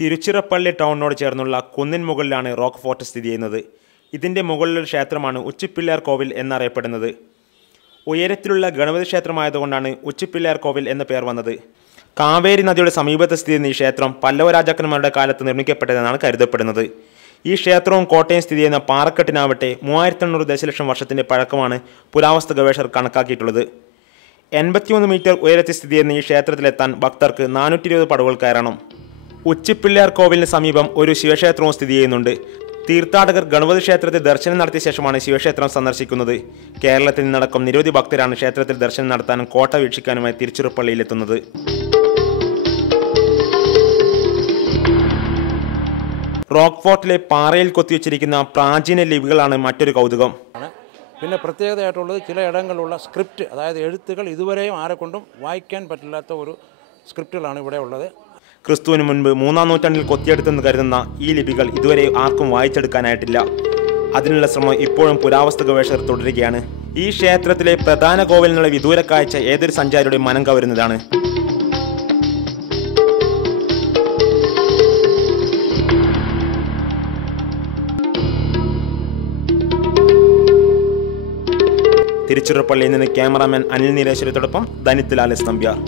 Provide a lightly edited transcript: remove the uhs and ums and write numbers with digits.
തിരുച്ചിറപ്പള്ളി ടൗണിനോട് ചേർന്നുള്ള കുന്നിൻ മുകളിലാണ് റോക്ക് ഫോർട്ട് സ്ഥിതി ചെയ്യുന്നത്. ഇതിൻ്റെ മുകളിലൊരു ക്ഷേത്രമാണ് ഉച്ചിപ്പിള്ളയാർ കോവിൽ എന്നറിയപ്പെടുന്നത്. ഉയരത്തിലുള്ള ഗണപതി ക്ഷേത്രമായതുകൊണ്ടാണ് ഉച്ചിപ്പിള്ളയാർ കോവിൽ എന്ന പേർ വന്നത്. കാവേരി നദിയുടെ സമീപത്ത് സ്ഥിതി ചെയ്യുന്ന ഈ ക്ഷേത്രം പല്ലവ രാജാക്കന്മാരുടെ കാലത്ത് നിർമ്മിക്കപ്പെട്ടതെന്നാണ് കരുതപ്പെടുന്നത്. ഈ ക്ഷേത്രവും കോട്ടയം സ്ഥിതി ചെയ്യുന്ന പാറക്കെട്ടിനാവട്ടെ 3800 ദശലക്ഷം വർഷത്തിൻ്റെ പഴക്കമാണ് പുരാവസ്തു ഗവേഷകർ കണക്കാക്കിയിട്ടുള്ളത്. 83 മീറ്റർ ഉയരത്തിൽ സ്ഥിതി ചെയ്യുന്ന ഈ ക്ഷേത്രത്തിലെത്താൻ ഭക്തർക്ക് 420 പടവുകൾ കയറണം. ഉച്ചിപ്പിള്ളയാർ കോവിലിന് സമീപം ഒരു ശിവക്ഷേത്രവും സ്ഥിതി ചെയ്യുന്നുണ്ട്. തീർത്ഥാടകർ ഗണപതി ക്ഷേത്രത്തിൽ ദർശനം നടത്തിയ ശേഷമാണ് ശിവക്ഷേത്രം സന്ദർശിക്കുന്നത്. കേരളത്തിൽ നിന്നടക്കം നിരവധി ഭക്തരാണ് ക്ഷേത്രത്തിൽ ദർശനം നടത്താനും കോട്ട വീക്ഷിക്കാനുമായി തിരുച്ചിറപ്പള്ളിയിലെത്തുന്നത്. റോക്ക് ഫോർട്ടിലെ പാറയിൽ കൊത്തിവെച്ചിരിക്കുന്ന പ്രാചീന ലിപികളാണ് മറ്റൊരു കൗതുകം. പിന്നെ പ്രത്യേകതയായിട്ടുള്ളത് ചില ഇടങ്ങളിലുള്ള സ്ക്രിപ്റ്റ്, അതായത് എഴുത്തുകൾ ഇതുവരെയും ആരെക്കൊണ്ടും വായിക്കാൻ പറ്റില്ലാത്ത ഒരു സ്ക്രിപ്റ്റുകളാണ് ഇവിടെ ഉള്ളത്. ക്രിസ്തുവിന് മുൻപ് 3-ാം നൂറ്റാണ്ടിൽ കൊത്തിയെടുത്തെന്ന് കരുതുന്ന ഈ ലിപികൾ ഇതുവരെ ആർക്കും വായിച്ചെടുക്കാനായിട്ടില്ല. അതിനുള്ള ശ്രമം ഇപ്പോഴും പുരാവസ്തു ഗവേഷകർ തുടരുകയാണ്. ഈ ക്ഷേത്രത്തിലെ പ്രധാന കോവിൽ നിന്നുള്ള വിദൂര കാഴ്ച ഏതൊരു സഞ്ചാരിയുടെ മനം കവരുന്നതാണ്. തിരുച്ചിറപ്പള്ളിയിൽ നിന്ന് ക്യാമറാമാൻ അനിൽ നീലേശ്വരത്തോടൊപ്പം ധനിത് ലാൽ എസ് നമ്പ്യാർ.